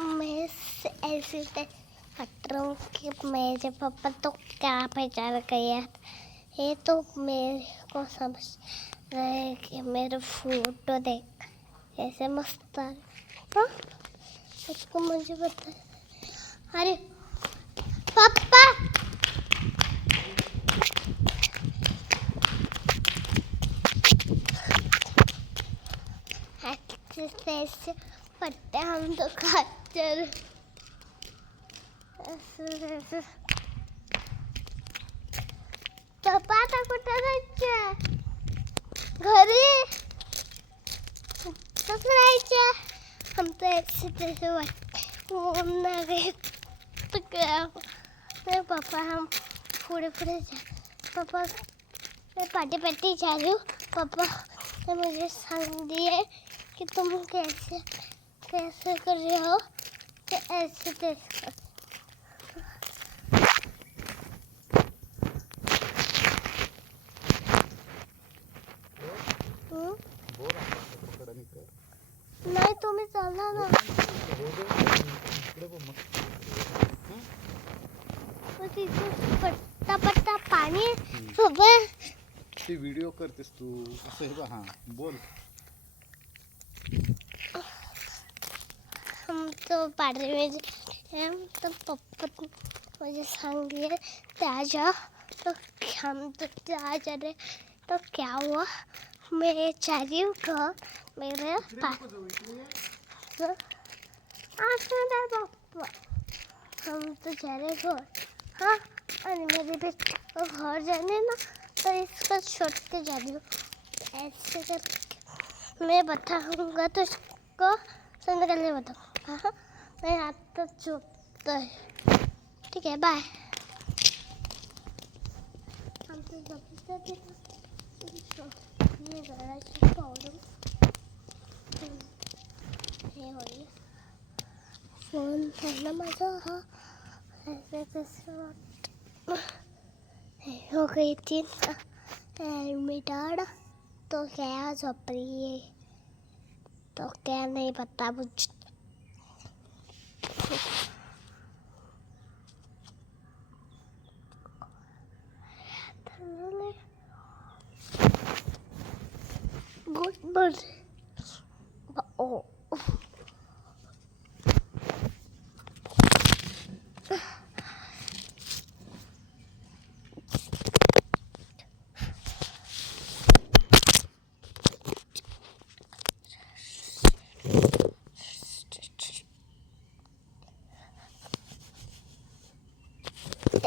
मैं ऐसे हट रहा हूँ कि मेरे पापा तो क्या पहचान गए। ये तो मेरे को समझ रहे हैं कि मेरा फोटो देख ऐसे मस्त आ रहा। उसको मुझे बता। अरे पापा ऐसे पट्टे हम तो खाते ऐसे। पापा आता कुठे जायचं घरी कसं राहायचं हम तो ऐसे तैसे घूमना गए तो क्या मेरे पापा हम पूरे जा पापा मैं पार्टी जा रही हूँ। पापा ने मुझे संग दिए कि तुम कैसे कैसे कर रहे हो कि ऐसे तैसे कर। नाही तुम्ही चला ना पट्टा पट्टा पाणी सोबत ती व्हिडिओ करतेस तू असं हे बा. हां बोल. हम तो पार्टी में हम तो पप्पा मुझे सांगिए त्या जा तो हम तो जा रहे तो क्या हुआ मैं जा रही हूँ घर मेरे पास पप्पा हम तो जा रहे घर. हाँ और मेरे बेटे को घर जाने ना तो इसको छोड़ के जा रही हूँ ऐसे करके मैं बताऊँगा तो इसको संध्याकाळी में बताऊँगा. हाँ मैं आता झोपतो है. ठीक है बाय. हम तो झोपतो ये घराची पावडर हे होईल फोन ठेवला माझा. हा ऐसे कसं हो गई थी एडमिटेड तो क्या झोप रही है तो क्या नहीं पता मुझे. Good morning. ओ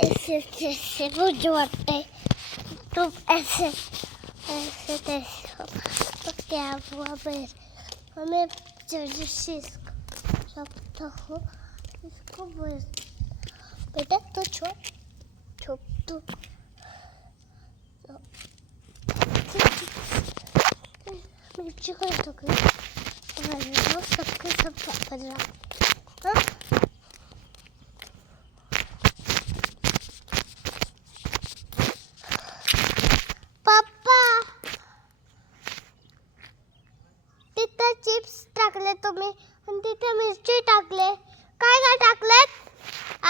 ऐसे जैसे मुझे वाटते तुम ऐसे ऐसे तैसे हो तो क्या हुआ फिर मैं जल्दी सकता हूँ इसको बोल बेटा तो छोड़ तू मिर्ची को तो सबके सब कर रहा. तिथे चिप्स टाकले तुम्ही आणि तिथे मिरची टाकले. काय काय टाकलेत आ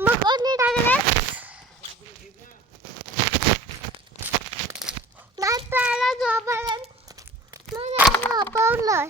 मग कोणी टाकले नाही त्याला झोपायला झोपवलं.